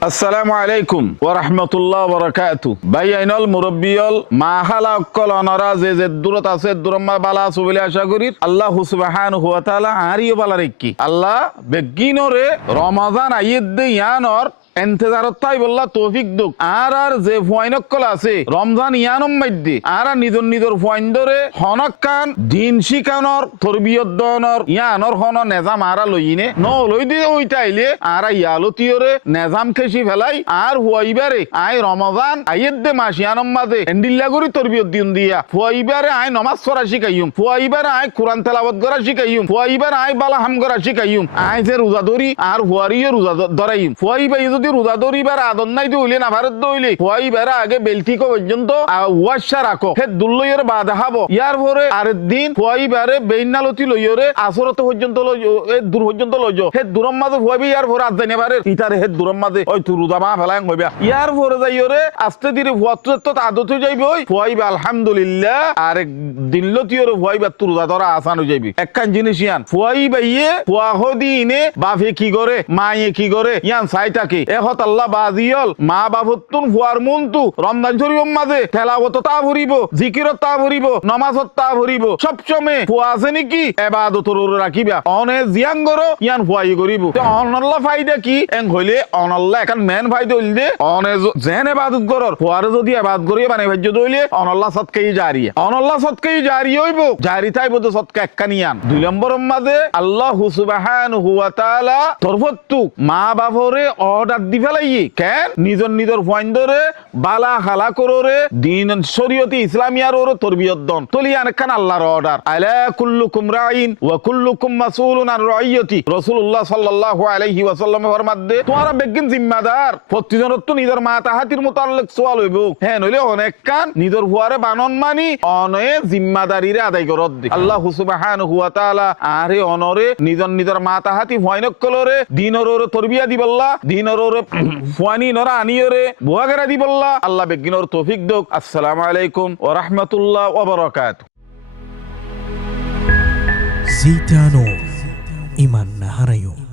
আসসালামু আলাইকুম ওয়া রাহমাতুল্লাহি ওয়া বারাকাতুহু। ভাই আইনল মুরব্বিয়ল মা হালা অকল অনরা যে দূরত আছে দূরম্মা বালা সুবলি আশা করি আল্লাহ সুবহানাহু ওয়া তাআলা আরিও বালা রেক্কি আল্লাহ বেগিনরে রমাদান আইয়দ ইয়ানর এন্তেজারত তাই বললা তৌফিক দুক আর যে ফুয়াইনকল আছে রমজান ইয়ানম মাইদ্দি আর নিজর নিজর ফুয়াইন্দরে হনকান দিন শিকানর তরবিয়ত দনর ইয়ানর হন নেজাম আরা লইনে ন লই দি ওইটাইলে আর ইয়ালতিয়রে নেজাম খেসি ফেলাই আর হুয়াইবারে আই রমজান আইয়েদে মাস ইয়ানম মাঝে এন্ডিল্লা করি তরবিয়ত দিন দিয়া ফুয়াইবারে আই নমাজ পড়া শিখাইম ফুয়াইবারে আই কোরআন তেলাওয়াত করা শিখাইম ফুয়াইবারে আই বালা হাম করা শিখাইম আই যে রোজা ধরি আর হুয়ারিও রোজা ধরাইম ফুয়াইবাই যদি রোজা ধরিবার আদন নাই হইলে না ভারত দইলে ফুয়াইবার আগে বেলটিকো পর্যন্ত ওয়াশা রাখো হে দুল্লইয়ের বাধা হাবো ইয়ার পরে আরের দিন ফুয়াইবারে বেইনালতি লইয়রে আসরতে পর্যন্ত লইও এ দূর পর্যন্ত লইও হে দূরম মাঝে ফুয়াইবি ইয়ার পরে আজ জানি বারে ইতারে হে দূরম মাঝে ওই তু রোজা মা ফেলাং হইবা ইয়ার পরে যাইয়রে আস্তে ধীরে ফুয়াত তো আদত হই যাইবে ওই ফুয়াইবা আলহামদুলিল্লাহ আরেক দিনলতিয়রে ফুয়াইবা তু রোজা ধরা আসান হই যাইবি একখান জিনিস ইয়ান ফুয়াইবাইয়ে ফুয়াহদিনে বাপে কি করে মায়ে কি করে ইয়ান সাইটাকে এহত আল্লাহ বাজিয়ল মা বাবতুন ফুয়ার মুনতু রমজান শরীফের মাঝে তেলাওয়াত তা ভরিব জিকিরত তা ভরিব নামাজত তা ভরিব সব সময় ফুয়া আছে নাকি ইবাদতর রাখিবা অনে জিয়াং গরো ইয়ান ফুয়াই করিব তে অনল্লাহ ফায়দা কি এং হইলে অনল্লাহ এখন মেন ফায়দা হইলে অনে জেন ইবাদত করর ফুয়ারে যদি ইবাদত করি মানে ভাজ্য দইলে অনল্লাহ সদকাই জারিয়া অনল্লাহ সদকাই জারি হইব জারি তাই বদ সদকা একখানিয়ান দুই নম্বরের মাঝে আল্লাহ সুবহানাহু ওয়া তাআলা তরফতু মা বাবরে অর্ডার দি ফেলাইয়ে কেন নিজর নিজর ফাইন্দরে বালা খালা কররে দিন শরীয়তে ইসলামিয়ার ওর তরবিয়ত দন তলি আনখান আল্লাহর অর্ডার আলা কুল্লুকুম রাইন ওয়া কুল্লুকুম মাসউলুন আন রাইয়তি রাসূলুল্লাহ সাল্লাল্লাহু আলাইহি ওয়াসাল্লাম ফরমাদে তোমরা বেগিন জিম্মাদার প্রতিজনত তো নিজর মাতা হাতির মুতাল্লিক সওয়াল হইব হ্যাঁ নইলে অনেক কান নিজর হুয়ারে বানন মানি অনে জিম্মাদারিরে আদায় করত দে আল্লাহ সুবহানাহু ওয়া তাআলা আরে অনরে নিজর নিজর মাতা হাতি হয়নকলরে দিনর ওর তরবিয়া দিবাল্লাহ দিনর ওর ফুয়ানি নরা আনিয়রে বুয়াগারা দিবাল্লাহ আল্লাহ বেগিনর তৌফিক দক আসসালামু আলাইকুম ওয়া রাহমাতুল্লাহি ওয়া বারাকাতুহু জিতানো ইমান না হারায়ো।